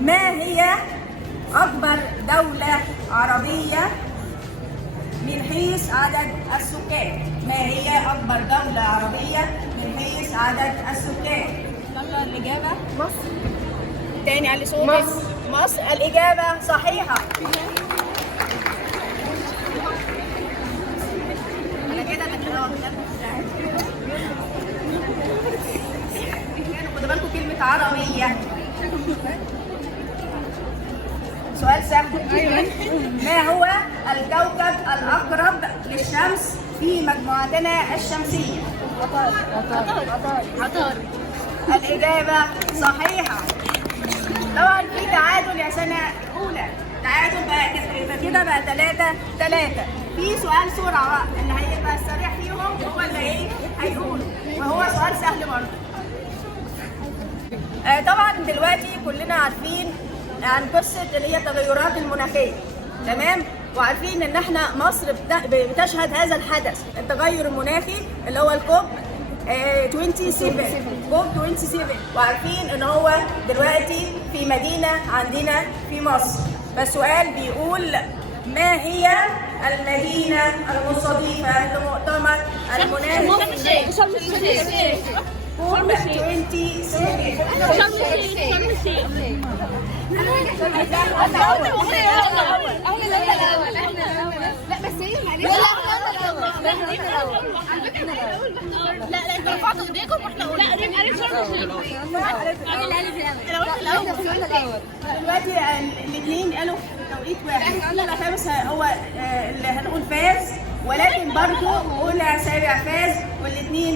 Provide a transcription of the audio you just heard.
ما هي أكبر دولة عربية من حيث عدد السكان؟ ما هي أكبر دولة عربية من حيث عدد السكان؟ يلا الإجابة مصر. تاني على صوتك. مصر. الإجابة صحيحة. أنا كده خدوا بالكم كلمة عربية. سؤال سهل. ما هو الكوكب الأقرب للشمس في مجموعتنا الشمسية؟ عطارد. الإجابة صحيحة. طبعا في تعادل يا سنة أولى، تعادل بقى كده بقى 3-3. في سؤال سرعة بقى، اللي هيبقى السريع فيهم هو اللي هيقول، وهو سؤال سهل برضه. طبعا دلوقتي كلنا عارفين عن قصة اللي هي التغيرات المناخية، تمام؟ وعارفين ان احنا مصر بتشهد هذا الحدث التغير المناخي اللي هو الكوب 27. وعارفين ان هو دلوقتي في مدينة عندنا في مصر. فالسؤال بيقول ما هي المدينة المستضيفة لمؤتمر المناخ؟ شرم الشيخ. كوب 27. لا بس هي معلش. لا انتوا رفعتوا ايديكم واحنا قلنا. لا قريب شرم الشيخ. دلوقتي الاثنين قالوا توقيت واحد. الخامس هو اللي هنقول فاز، ولكن برضه اولى سابع فاز، والاثنين